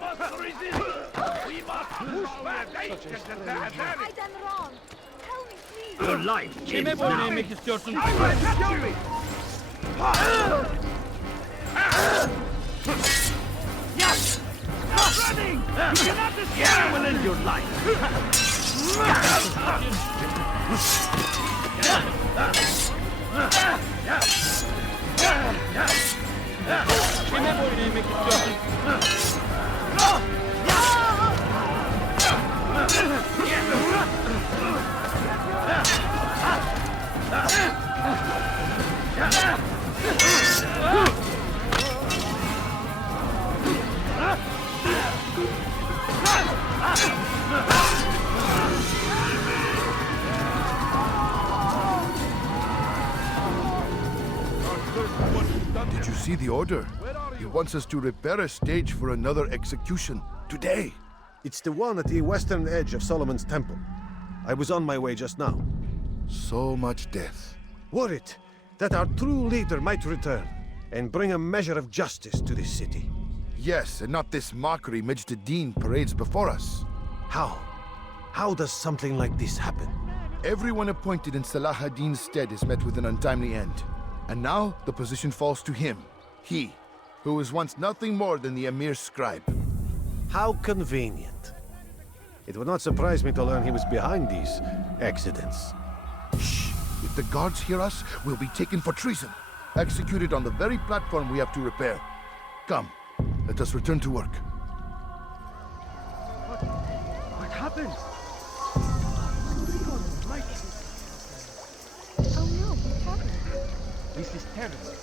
must resist! We must push back against the attack! I done wrong. Tell me, please. Your life Kime boyun eğmek istiyorsun? I will kill me! Yes! Stop running! You cannot escape! I will end your life! Kime boyun eğmek istiyorsun? Did you see the order? He wants us to repair a stage for another execution. Today. It's the one at the western edge of Solomon's Temple. I was on my way just now. So much death. Worried that our true leader might return and bring a measure of justice to this city. Yes, and not this mockery Majd-Addin parades before us. How? How does something like this happen? Everyone appointed in Salah ad-Din's stead is met with an untimely end. And now the position falls to him. He, who was once nothing more than the Emir's scribe. How convenient. It would not surprise me to learn he was behind these accidents. Shh! If the guards hear us, we'll be taken for treason. Executed on the very platform we have to repair. Come, let us return to work. What happened? Oh no, what happened? This is terrible.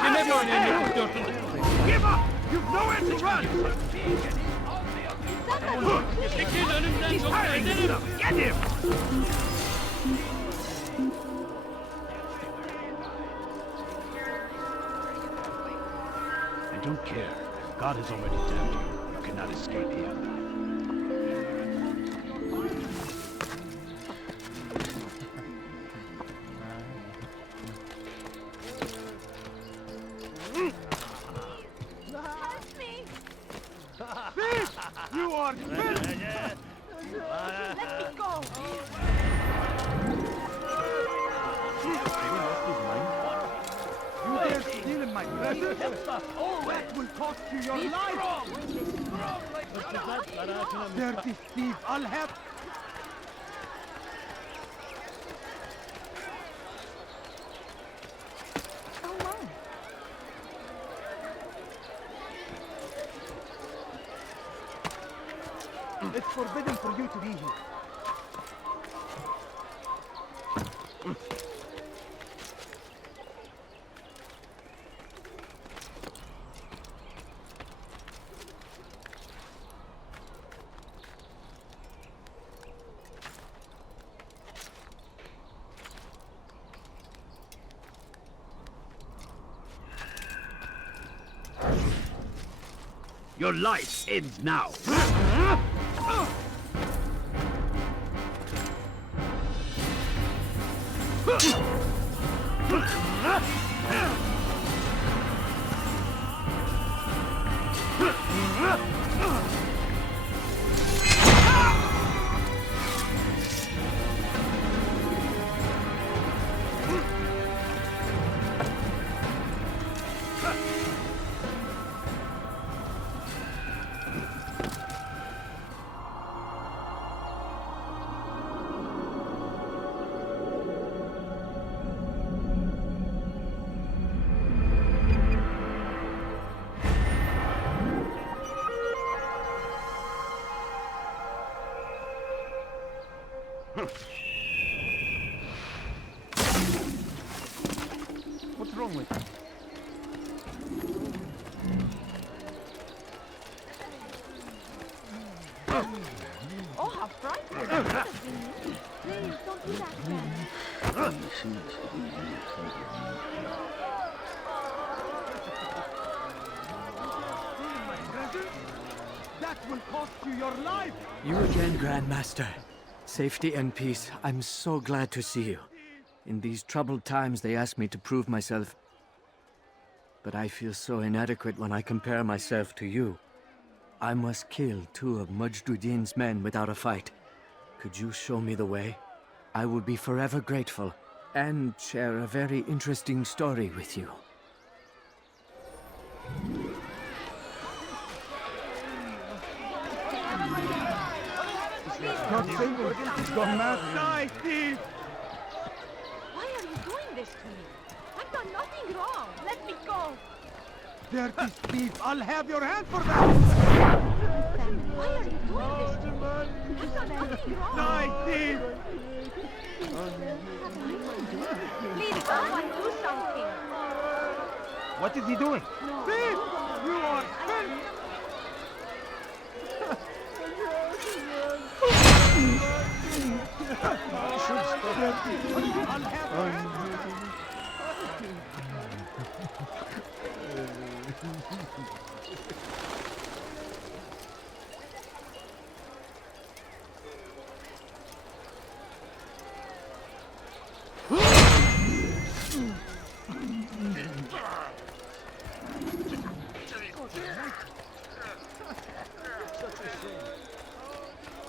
Kime boyun eğmek istiyorsun? Give up! You've nowhere to run! Çekil önümden He's çok firing ederim. stuff! Get him! I don't care. God has already damned you. You cannot escape him. Help me. You are filth! Let me go. You dare steal in my presence? That will cost you your life! Dirty thief, I'll have... Oh my. It's forbidden for you to be here. Your life ends now. wrong with you? Oh, how frightful. That has been me. Please, don't do that again. Stealing my presents? That will cost you your life! You again, Grandmaster. Safety and peace. I'm so glad to see you. In these troubled times, they ask me to prove myself. But I feel so inadequate when I compare myself to you. I must kill 2 of Mujduddin's men without a fight. Could you show me the way? I will be forever grateful, and share a very interesting story with you. God save us! He's gone mad! Die, thief! Why are you doing this to me? I've done nothing wrong. Let me go. Dirty thief! I'll have your hand for that! Family, why are you doing this to me? I've done nothing wrong. Die, thief! Please, someone do something. What is he doing? Thief! You are filth! I'll have your hand.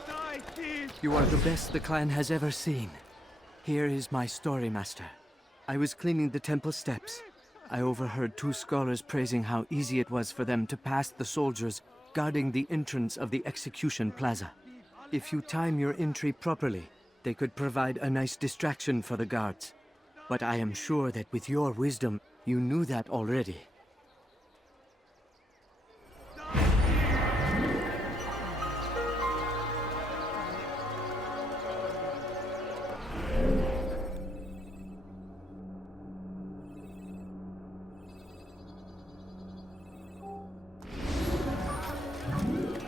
Die, thief! You are the best the clan has ever seen. Here is my story, Master. I was cleaning the temple steps. I overheard 2 scholars praising how easy it was for them to pass the soldiers guarding the entrance of the execution plaza. If you time your entry properly, they could provide a nice distraction for the guards. But I am sure that with your wisdom, you knew that already.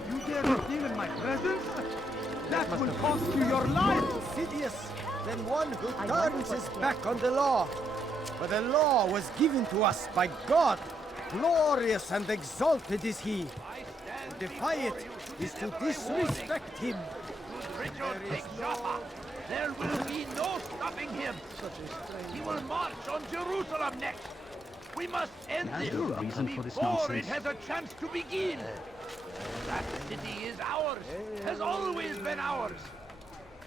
You dare to steal in my presence? That will cost you your life! Insidious than one who turns his back on the law. For the law was given to us by God. Glorious and exalted is he. To defy it is to disrespect him. Richard, take Jaffa. There will be no stopping him. He will march on Jerusalem next. We must end this before it has a chance to begin. That city is ours, has always been ours.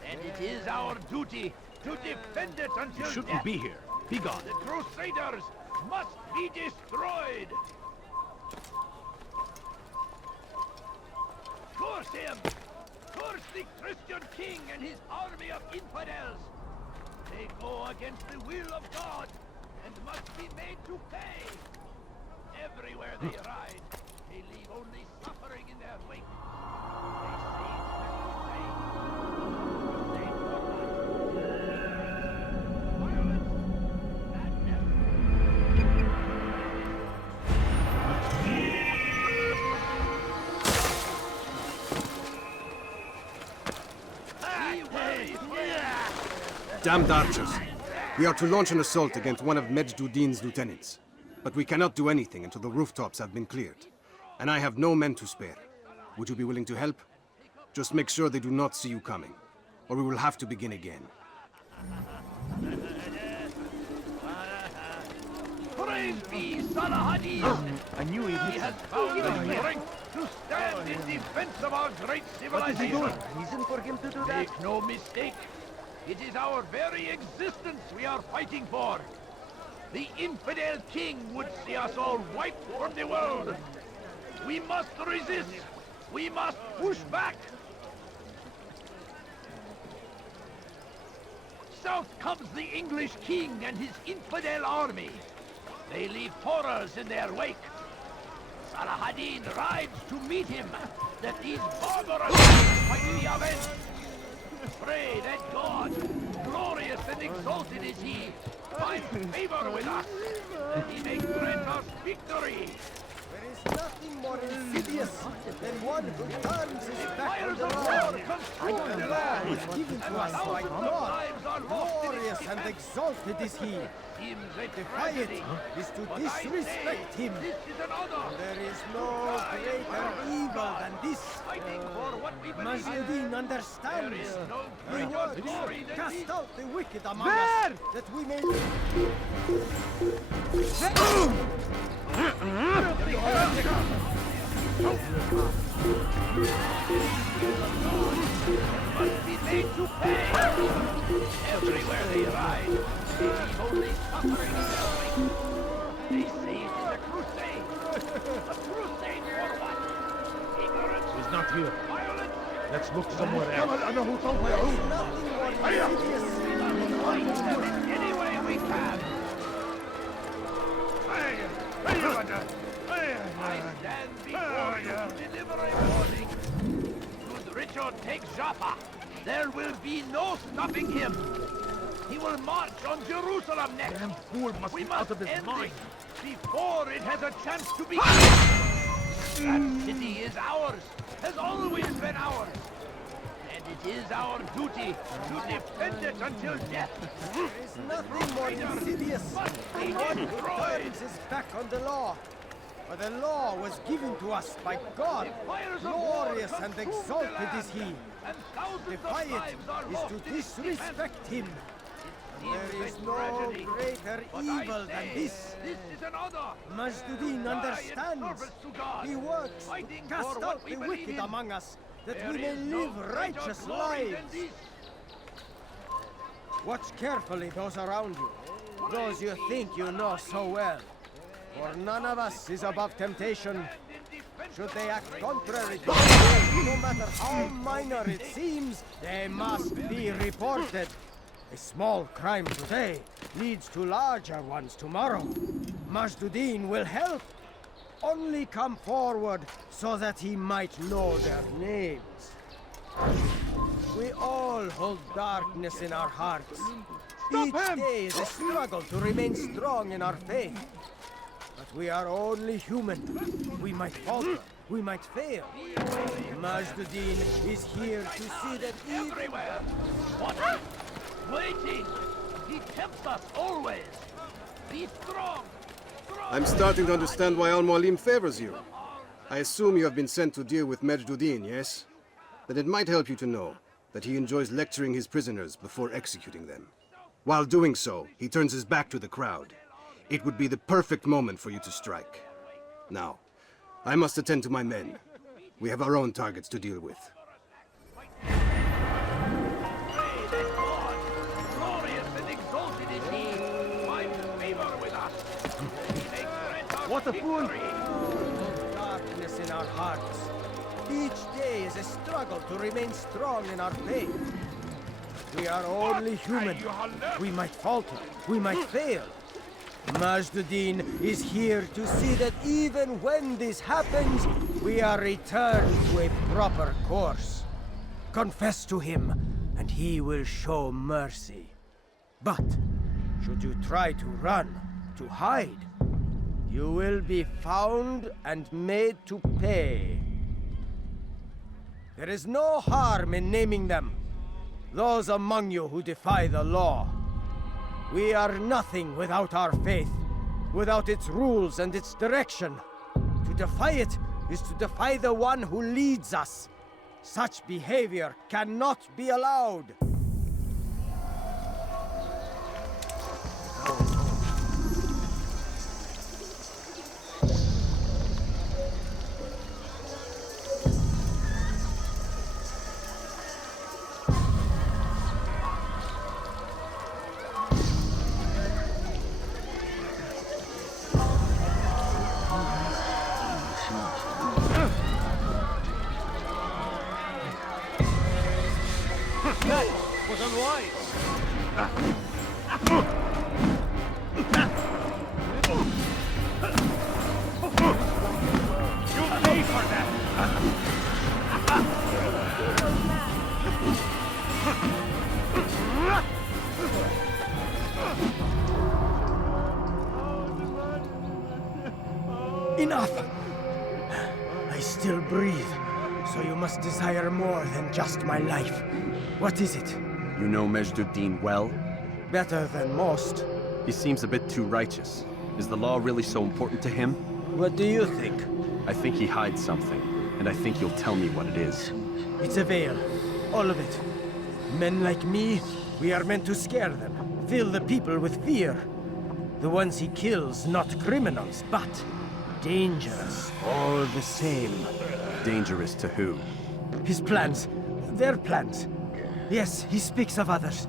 And it is our duty to defend it until You shouldn't death. be here. Be gone. The Crusaders must be destroyed. Curse him! Curse the Christian king and his army of infidels! They go against the will of God and must be made to pay. Everywhere they ride, they leave only suffering in their wake. They say violence, madness. Damned archers! We are to launch an assault against one of Mejduddin's lieutenants. But we cannot do anything until the rooftops have been cleared. And I have no men to spare. Would you be willing to help? Just make sure they do not see you coming, or we will have to begin again. Praise be Salah-ad-Din! I knew he'd He has found the strength to stand in defense of our great civilization. Reason for him to do that? Make no mistake. It is our very existence we are fighting for. The infidel king would see us all wiped from the world. We must resist. We must push back. South comes the English king and his infidel army. They leave horrors in their wake. Salah-ad-Din rides to meet him, that these barbarous might be avenged. Pray that God, glorious and exalted is he, find favor with us, that he may grant us victory. There is nothing more insidious than one who turns his back on Fires the of law. war consume The the law land, was given to and us by thousands of God. lives are lost in Glorious its and defense. exalted is he. Seems a Defy it tragedy, is to but I disrespect say him. this is an honor. There is no greater evil than this. Fighting for what we believe in. Majidin There understands. is no He greater works. glory than Cast this. out the wicked among us, that we may Must be made to pay. Everywhere they ride, they leave only suffering in their wake. They say it is a crusade. A crusade for what? Ignorance. He's not here. Violence. Let's look somewhere else. nothing more insidious. Fight them in any way we can. I stand before you to deliver a warning. Should Richard take Jaffa, there will be no stopping him. He will march on Jerusalem next. Damn fool must We be must out of his end mind. it before it has a chance to be. That city is ours, has always been ours. And it is our duty to defend it until death. There is nothing more insidious than one who turns his back on the law. For the law was given to us by God. Glorious and exalted is he. And thousands Defy of lives are it is lost to in its defense. disrespect him. There is no Tragedy. greater But evil I than say, this. This is an honor. Majduddin Die in understands. service to God, He works to fighting cast for out what we the believe wicked in. among us, that There we may is no live greater righteous glory than lives. this. Watch carefully those around you, those you think you know so well. For none of us is above temptation. Should they act contrary to the no matter how minor it seems, they must be reported. A small crime today leads to larger ones tomorrow. Majduddin will help. Only come forward so that he might know their names. We all hold darkness in our hearts. Each day is a struggle to remain strong in our faith. But we are only human. We might falter. We might fail. Majduddin is here to see that Everywhere. What? Waiting. He tempts us always. Be strong. I'm starting to understand why Al-Mualim favors you. I assume you have been sent to deal with Majduddin, yes? Then it might help you to know that he enjoys lecturing his prisoners before executing them. While doing so, he turns his back to the crowd. It would be the perfect moment for you to strike. Now, I must attend to my men. We have our own targets to deal with. Praise God. Glorious and exalted is he. Find favor with us. He may grant us What a fool! victory. darkness in our hearts. Each day is a struggle to remain strong in our faith. We are only human. We might falter. We might fail. Majduddin is here to see that even when this happens, we are returned to a proper course. Confess to him, and he will show mercy. But should you try to run, to hide, you will be found and made to pay. There is no harm in naming them. Those among you who defy the law. We are nothing without our faith, without its rules and its direction. To defy it is to defy the one who leads us. Such behavior cannot be allowed. Was unwise. You'll pay for that. Enough! I still breathe, so you must desire more than just my life. What is it? You know Majd-ud-Din well? Better than most. He seems a bit too righteous. Is the law really so important to him? What do you think? I think he hides something, and I think you'll tell me what it is. It's a veil. All of it. Men like me, we are meant to scare them. Fill the people with fear. The ones he kills, not criminals, but dangerous all the same. Dangerous to who? His plans. Their plans. Yes, he speaks of others.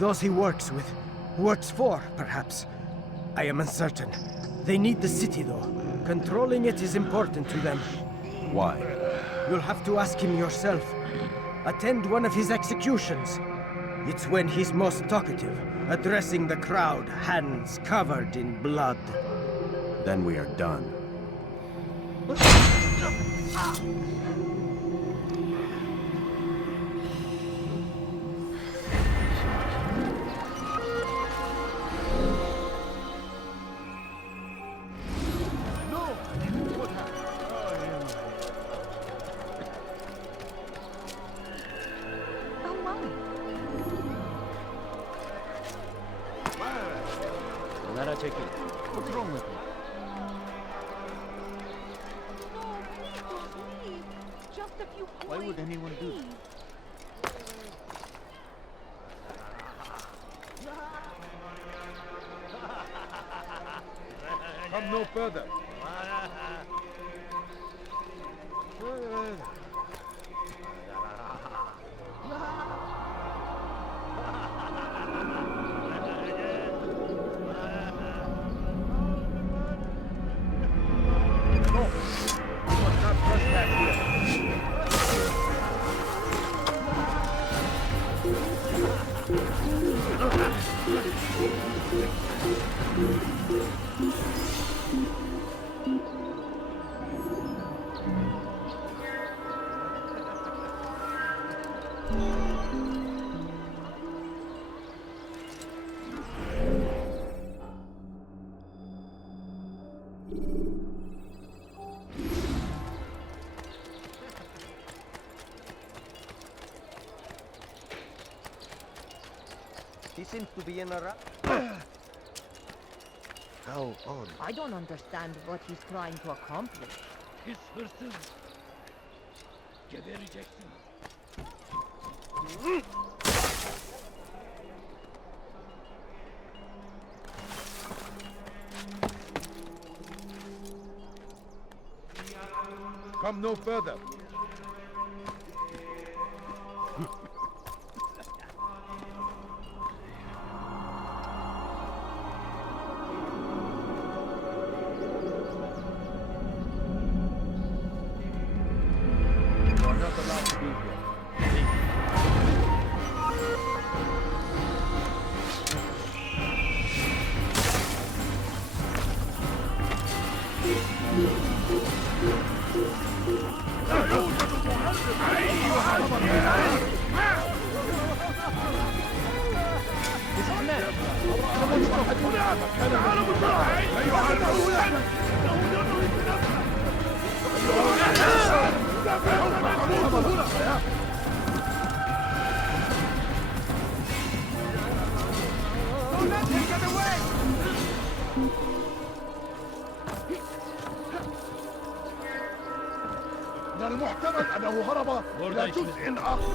Those he works with. Works for, perhaps. I am uncertain. They need the city, though. Controlling it is important to them. Why? You'll have to ask him yourself. Attend one of his executions. It's when he's most talkative, addressing the crowd, hands covered in blood. Then we are done. Oh my. What's wrong with me? No, please don't leave. Just a few points. Why would anyone do please. Come no further. He seems to be in a rush. How odd. I don't understand what he's trying to accomplish. His hırsız. Gebereceksin. Come no further. You are not allowed to be here. من المحتمل أنه هرب إلى جزء آخر.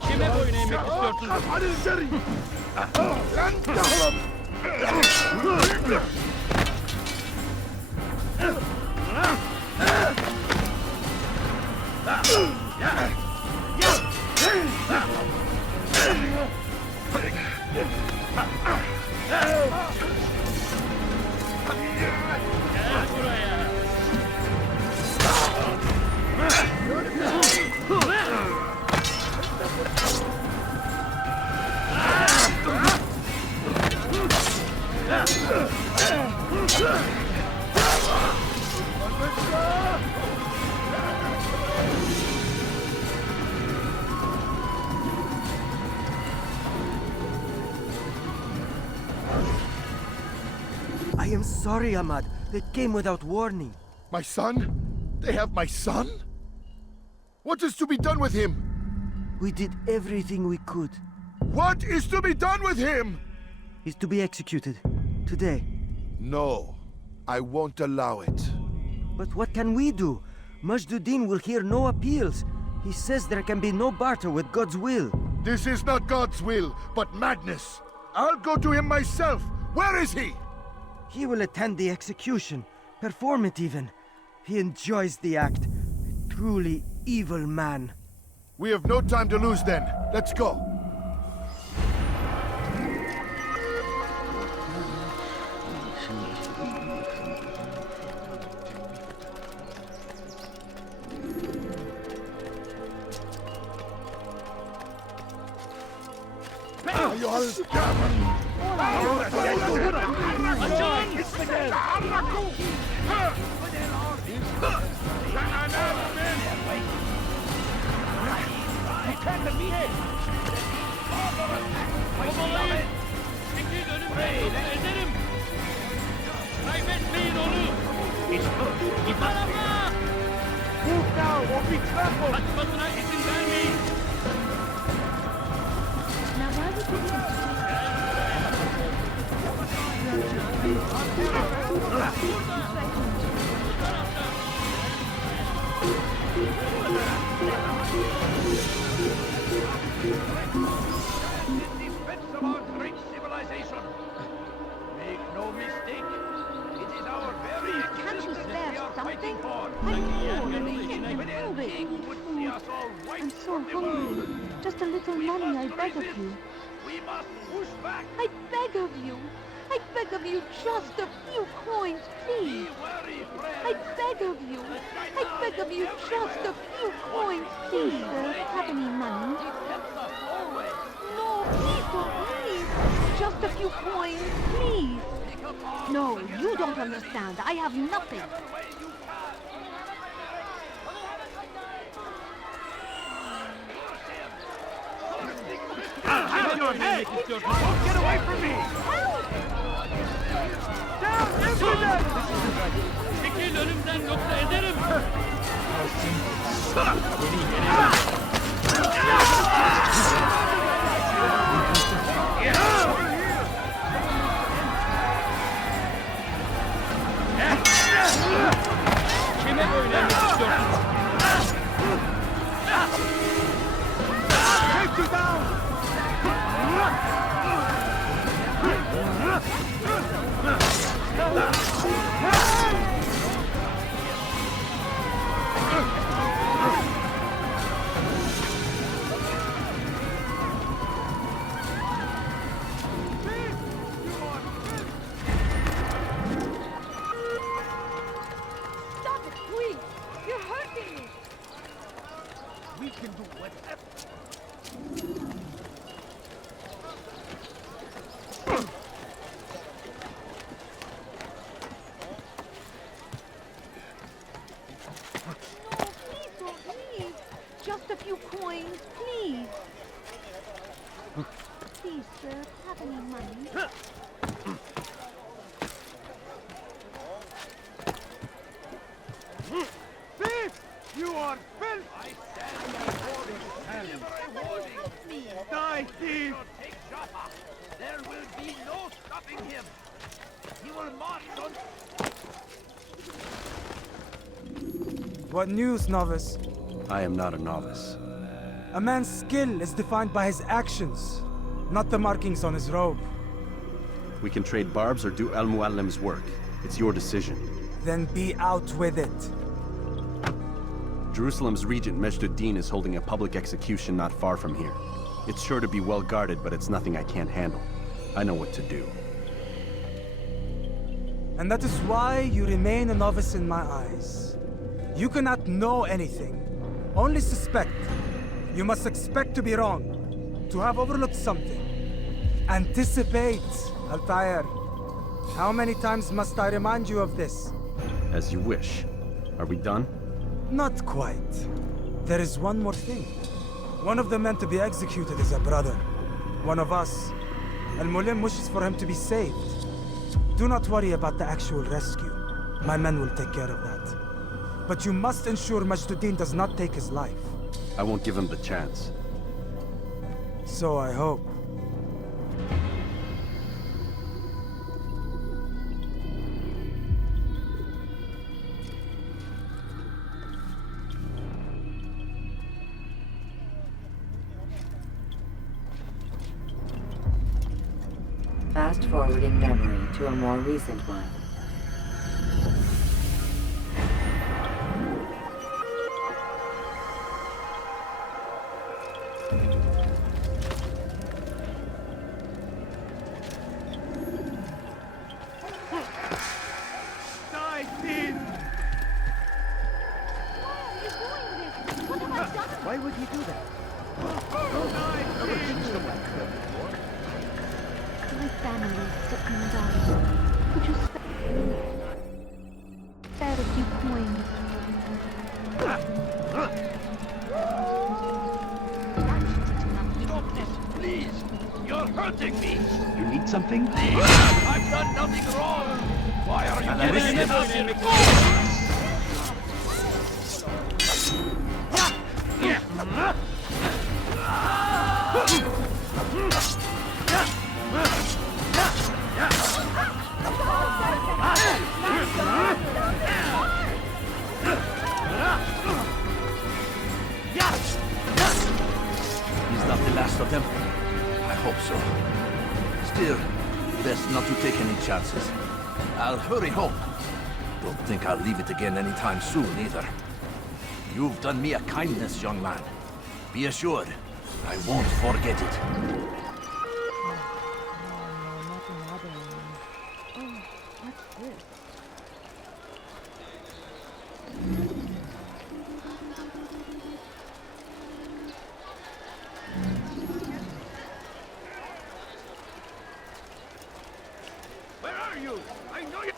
Kime boyun eğmek istiyorsunuz? عن الجري. لن تهرب. Gel buraya. I am sorry, Ahmad. They came without warning. My son? They have my son? What is to be done with him? We did everything we could. What is to be done with him? He's to be executed. Today. No, I won't allow it. But what can we do? Majduddin will hear no appeals. He says there can be no barter with God's will. This is not God's will, but madness. I'll go to him myself. Where is he? He will attend the execution. Perform it even. He enjoys the act. A truly evil man. We have no time to lose then. Let's go. Babalayın! Çekil önümden yoksa ederim! Kaybetmeyin onu! Git arama! Move now or be trampled! Kaçmasına izin vermeyin! Now why would you do In defense of our great civilization. Make no mistake, it is our very Can't you existence spare we are fighting something? for. I'm poor and I can't When afford El it. King would see us all I'm wiped so from the world. hungry. Just a little money, I beg of you. We must push back. I beg of you. I beg of you, just a few coins, Be please. wary, friend. I beg of you. I beg of you, just a few coins, please. Have any money? Helps us always. No, please don't leave. Just a few coins, please. No, you don't understand. I have nothing. Have your head! Don't get away from me! Down, infidel! Çekil önümden yoksa ederim! Kime oynamak istiyorsun? Take you down! Stop it, please. You're hurting me. We can do whatever. No, please don't leave. Just a few coins, please. Please, sir, have any money? Thief! You are filth! I stand before this hand. Help me. Die, thief! Take Jaffa. There will be no stopping him. He will march on. What news, novice? I am not a novice. A man's skill is defined by his actions, not the markings on his robe. We can trade barbs or do Al-Muallim's work. It's your decision. Then be out with it. Jerusalem's regent Majduddin is holding a public execution not far from here. It's sure to be well guarded, but it's nothing I can't handle. I know what to do. And that is why you remain a novice in my eyes. You cannot know anything, only suspect. You must expect to be wrong, to have overlooked something. Anticipate, Altair. How many times must I remind you of this? As you wish. Are we done? Not quite. There is one more thing. One of the men to be executed is a brother. One of us. Al-Mulim wishes for him to be saved. Do not worry about the actual rescue. My men will take care of that. But you must ensure Majduddin does not take his life. I won't give him the chance. So I hope. Fast forwarding memory to a more recent one. Why would he do that? My family took me down. Could you spare a few coins? Stop this, please! You're hurting me! You need something? I've done nothing wrong! Why are you giving it up? He's not the last of them. I hope so. Still, best not to take any chances. I'll hurry home. Don't think I'll leave it again anytime soon, either. You've done me a kindness, young man. Be assured, I won't forget it. Where are you? I know you.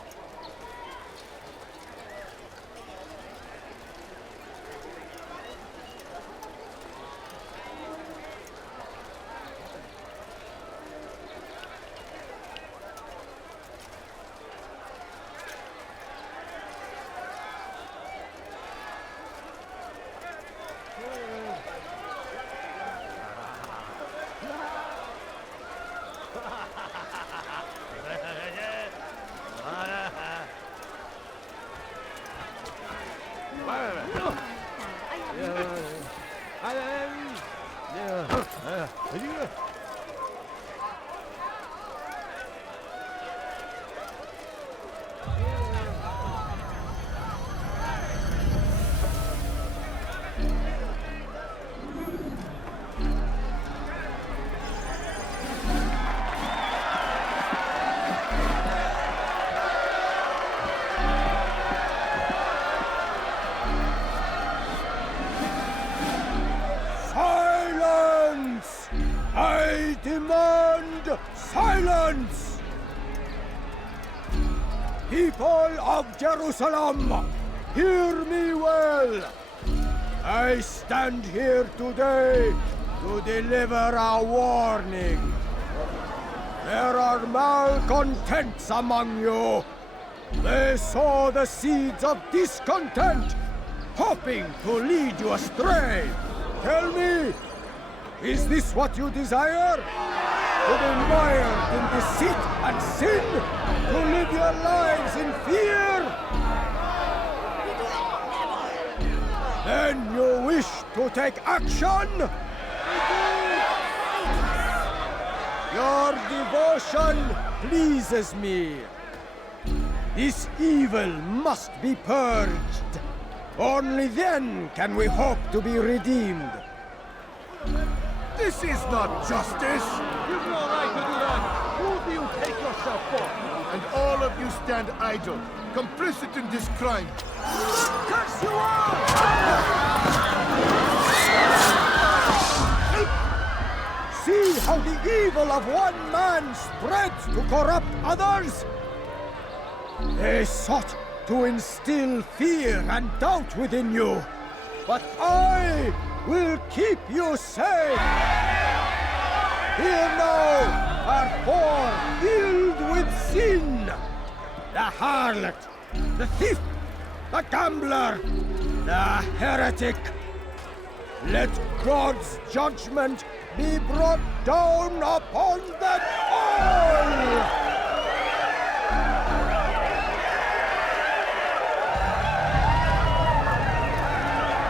Silence! I demand silence! People of Jerusalem, hear me well! I stand here today to deliver a warning. There are malcontents among you. They sow the seeds of discontent, hoping to lead you astray. Tell me, is this what you desire? To be mired in deceit and sin? To live your lives in fear? Then you wish to take action? Your devotion pleases me. This evil must be purged. Only then can we hope to be redeemed. This is not justice! You've no right to do that! Who do you take yourself for? And all of you stand idle, complicit in this crime. Curse you all! See how the evil of one man spreads to corrupt others? They sought to instill fear and doubt within you. But I will keep you safe! Here now are four filled with sin! The harlot, the thief, the gambler, the heretic! Let God's judgment be brought down upon them all!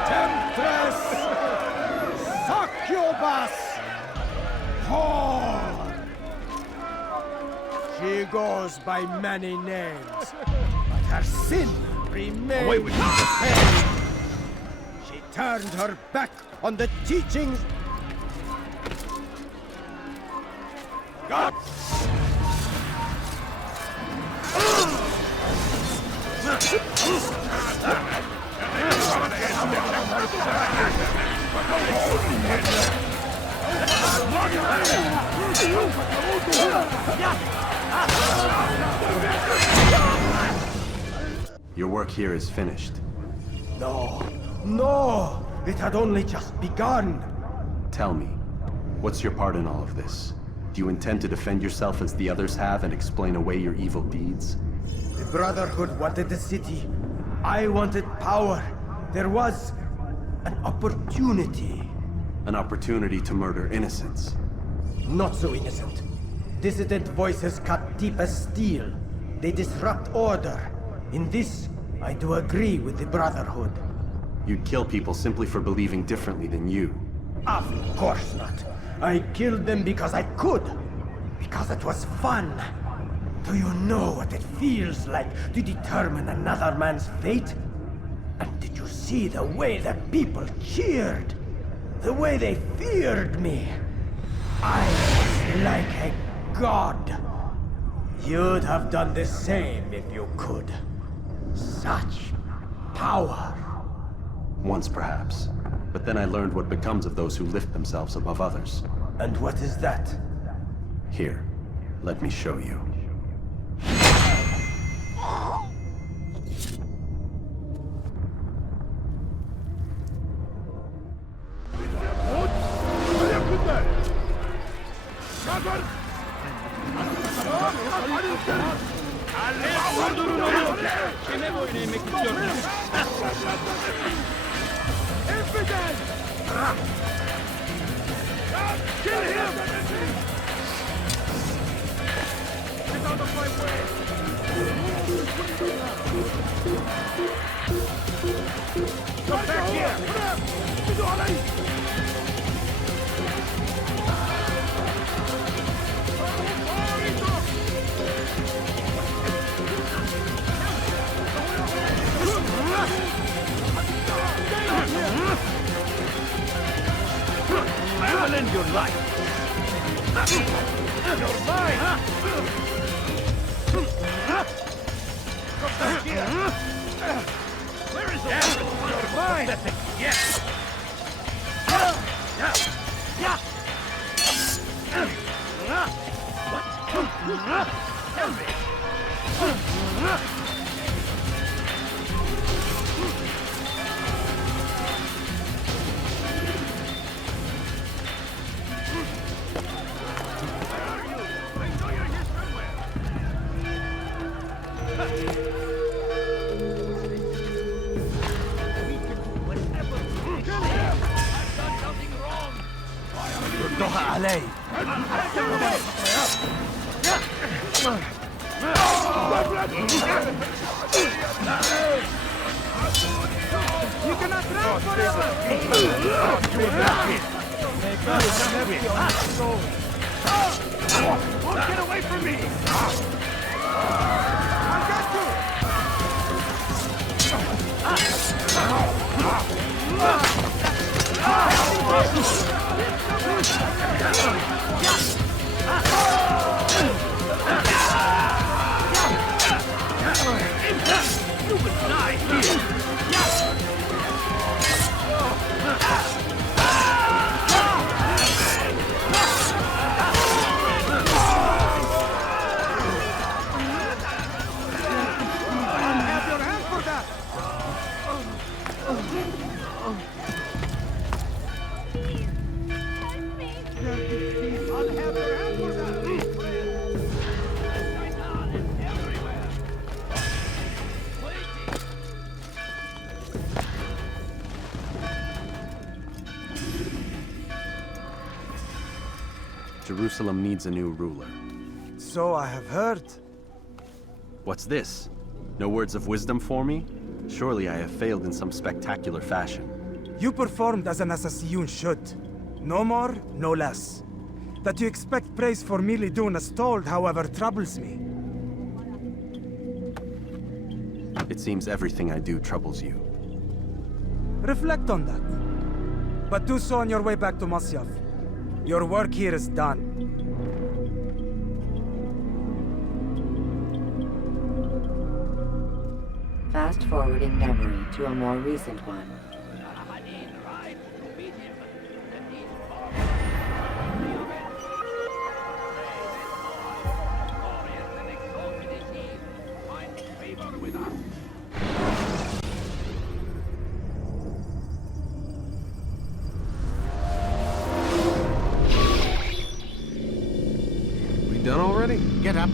Temptress! Succubus! Whore! She goes by many names, but her sin remains the same. She turned her back on the teachings. God! Your work here is finished. No, no! It had only just begun! Tell me, what's your part in all of this? Do you intend to defend yourself as the others have and explain away your evil deeds? The Brotherhood wanted the city. I wanted power. There was an opportunity. An opportunity to murder innocents. Not so innocent. Dissident voices cut deep as steel. They disrupt order. In this, I do agree with the Brotherhood. You'd kill people simply for believing differently than you. Of course not. I killed them because I could. Because it was fun. Do you know what it feels like to determine another man's fate? And did you see the way the people cheered? The way they feared me? I was like a god. You'd have done the same if you could. Such power. Once perhaps. But then I learned what becomes of those who lift themselves above others. And what is that? Here, let me show you. Durdurun onu! Kime boyun eğmek istiyorsunuz? Infidel! Kill him! Get out of my way! Come back here! I will end your life. You're mine. Come back here. Where is the weapon? You're mine. Yes. What? Tell me. Doha Alei. You cannot run forever! Get away from me! I got you! You will die here! Jerusalem needs a new ruler. So I have heard. What's this? No words of wisdom for me? Surely I have failed in some spectacular fashion. You performed as an Assassiyun should. No more, no less. That you expect praise for merely doing as told, however, troubles me. It seems everything I do troubles you. Reflect on that. But do so on your way back to Masyaf. Your work here is done. Fast forwarding memory to a more recent one. We done already? Get up.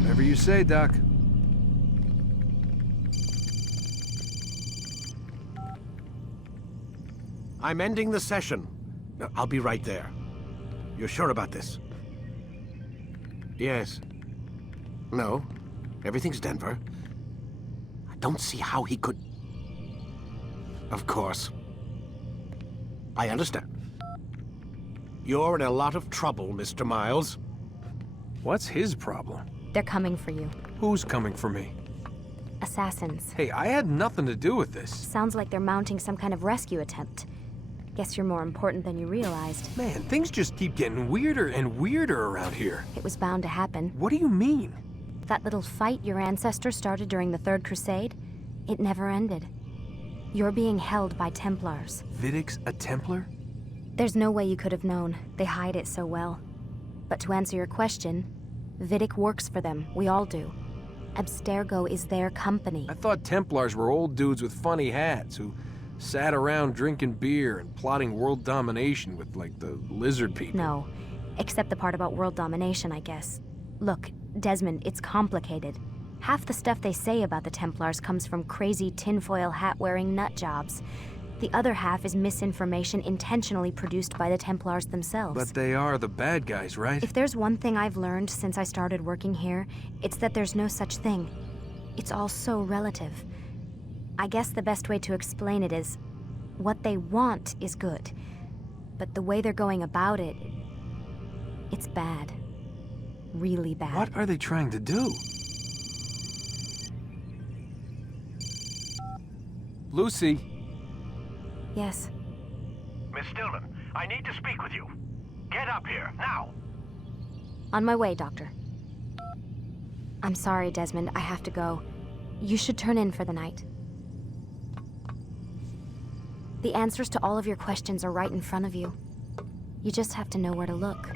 Whatever you say, Doc. I'm ending the session. I'll be right there. You're sure about this? Yes. No. Everything's Denver. I don't see how he could... Of course. I understand. You're in a lot of trouble, Mr. Miles. What's his problem? They're coming for you. Who's coming for me? Assassins. Hey, I had nothing to do with this. Sounds like they're mounting some kind of rescue attempt. Guess you're more important than you realized. Man, things just keep getting weirder and weirder around here. It was bound to happen. What do you mean? That little fight your ancestors started during the Third Crusade, it never ended. You're being held by Templars. Vidic's a Templar? There's no way you could have known. They hide it so well. But to answer your question, Vidic works for them. We all do. Abstergo is their company. I thought Templars were old dudes with funny hats who sat around drinking beer and plotting world domination with, like, the lizard people. No, except the part about world domination, I guess. Look, Desmond, it's complicated. Half the stuff they say about the Templars comes from crazy tinfoil hat-wearing nut jobs. The other half is misinformation intentionally produced by the Templars themselves. But they are the bad guys, right? If there's one thing I've learned since I started working here, it's that there's no such thing. It's all so relative. I guess the best way to explain it is, what they want is good. But the way they're going about it, it's bad. Really bad. What are they trying to do? Lucy? Yes. Miss Stillman, I need to speak with you. Get up here, now! On my way, Doctor. I'm sorry, Desmond, I have to go. You should turn in for the night. The answers to all of your questions are right in front of you. You just have to know where to look.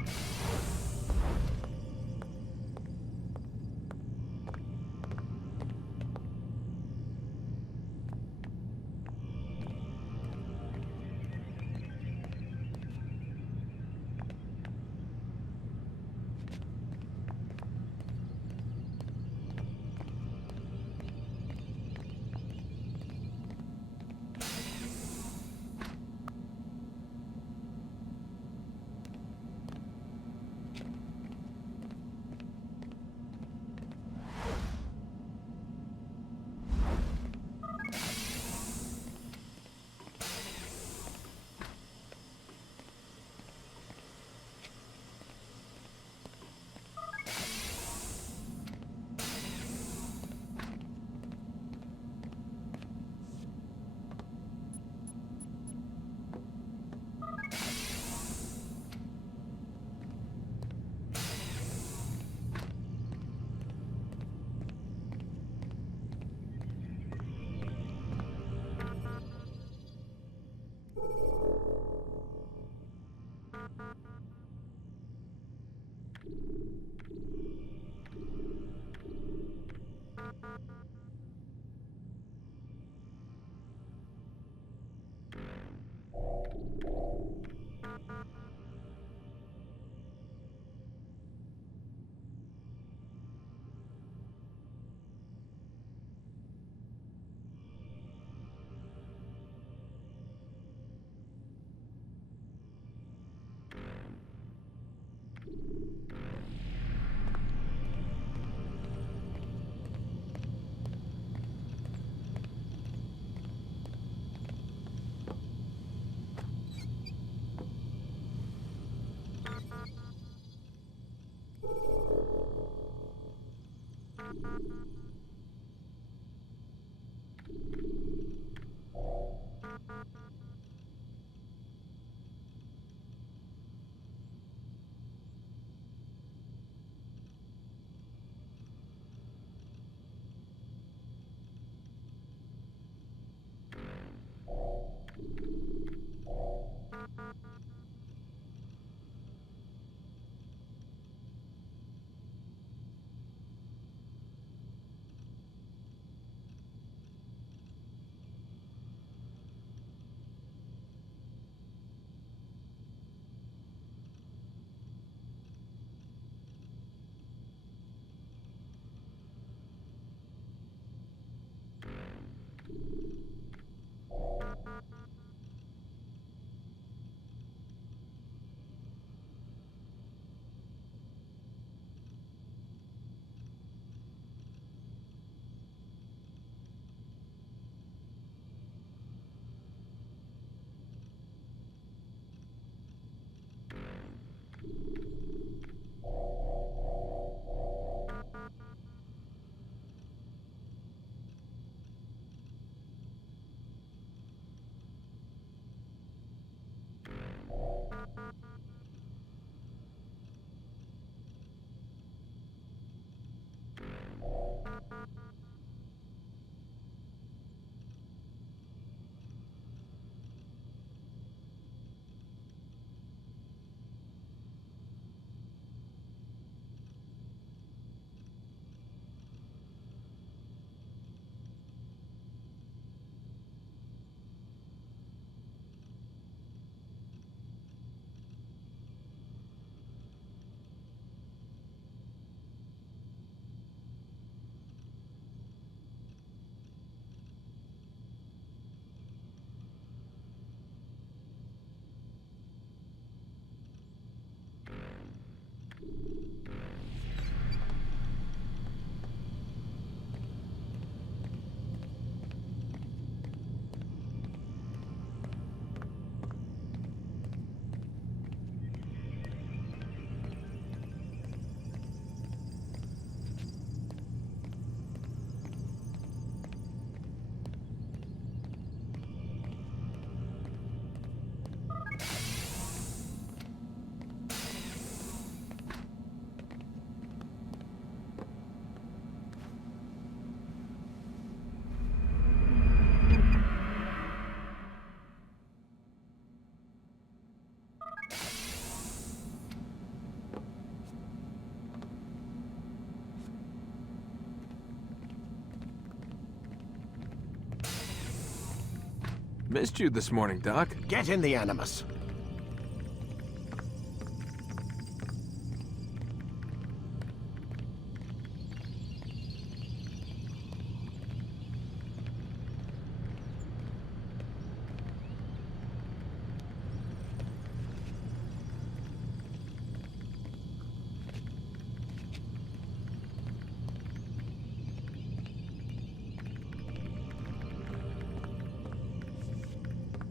Missed you this morning, Doc. Get in the Animus.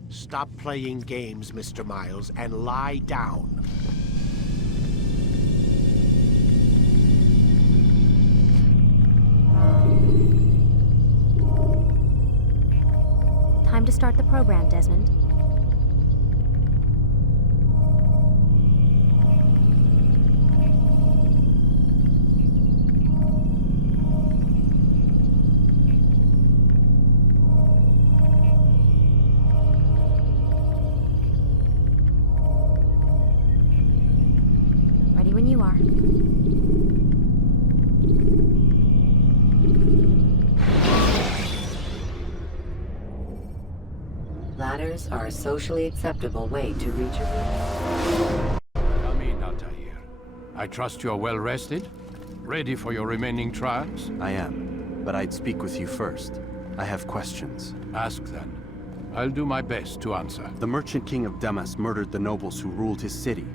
Stop playing games, Mr. Miles, and lie down. Time to start the program, Desmond. When you are. Ladders are a socially acceptable way to reach a room. Come in, Altair. I trust you're well rested? Ready for your remaining trials? I am, but I'd speak with you first. I have questions. Ask then. I'll do my best to answer. The Merchant King of Damas murdered the nobles who ruled his city.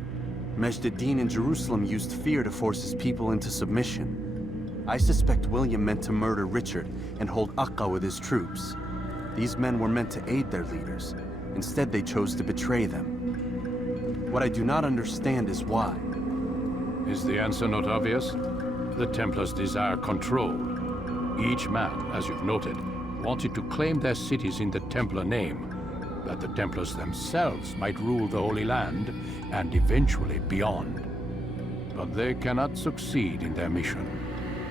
Majd ad-Din in Jerusalem used fear to force his people into submission. I suspect William meant to murder Richard and hold Akka with his troops. These men were meant to aid their leaders. Instead, they chose to betray them. What I do not understand is why. Is the answer not obvious? The Templars desire control. Each man, as you've noted, wanted to claim their cities in the Templar name, that the Templars themselves might rule the Holy Land and eventually beyond. But they cannot succeed in their mission.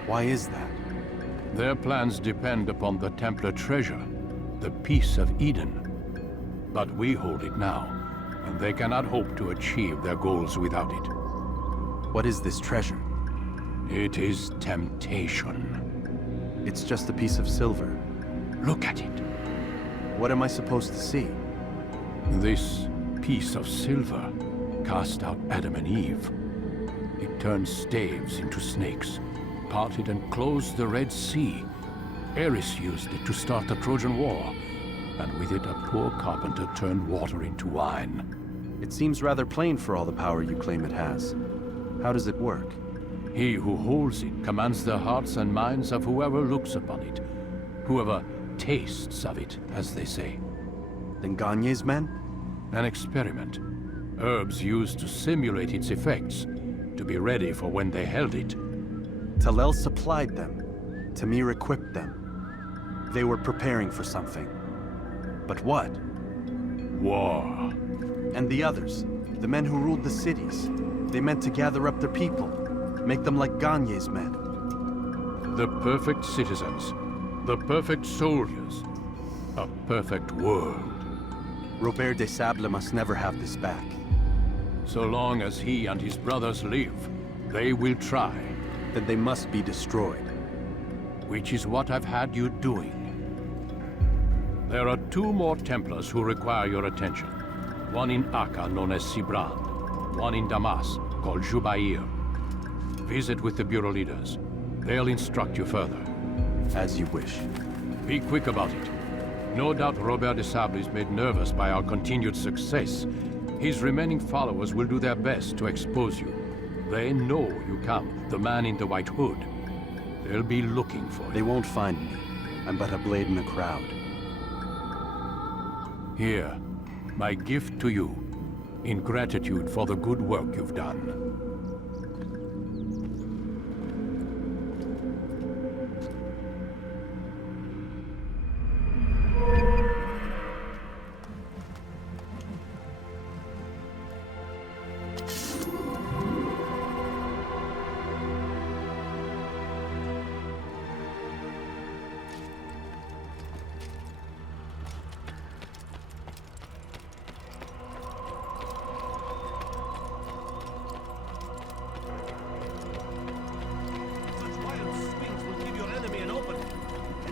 Why is that? Their plans depend upon the Templar treasure, the Peace of Eden. But we hold it now, and they cannot hope to achieve their goals without it. What is this treasure? It is temptation. It's just a piece of silver. Look at it. What am I supposed to see? This piece of silver cast out Adam and Eve. It turned staves into snakes, parted and closed the Red Sea. Ares used it to start the Trojan War, and with it a poor carpenter turned water into wine. It seems rather plain for all the power you claim it has. How does it work? He who holds it commands the hearts and minds of whoever looks upon it, whoever tastes of it, as they say. Then Gagne's men? An experiment. Herbs used to simulate its effects, to be ready for when they held it. Talel supplied them. Tamir equipped them. They were preparing for something. But what? War. And the others, the men who ruled the cities, they meant to gather up their people, make them like Gagne's men. The perfect citizens, the perfect soldiers, a perfect world. Robert de Sable must never have this back. So long as he and his brothers live, they will try. Then they must be destroyed. Which is what I've had you doing. There are 2 more Templars who require your attention. One in Akka, known as Sibrand. One in Damas, called Jubair. Visit with the Bureau leaders. They'll instruct you further. As you wish. Be quick about it. No doubt Robert de Sable is made nervous by our continued success. His remaining followers will do their best to expose you. They know you come, the man in the white hood. They'll be looking for you. They won't find me. I'm but a blade in the crowd. Here, my gift to you, in gratitude for the good work you've done.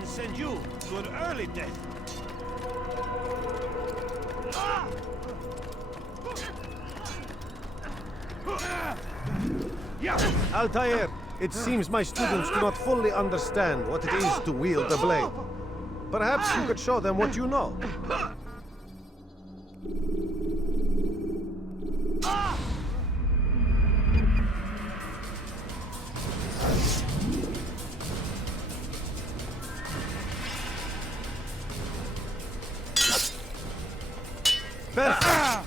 Send you to an early death. Altair, it seems my students do not fully understand what it is to wield a blade. Perhaps you could show them what you know. Perfect.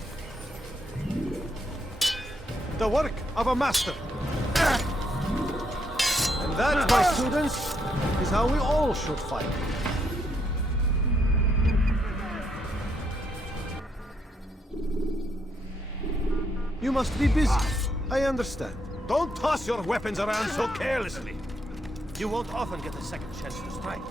The work of a master. And that, my students, is how we all should fight. You must be busy. I understand. Don't toss your weapons around so carelessly. You won't often get a second chance to strike.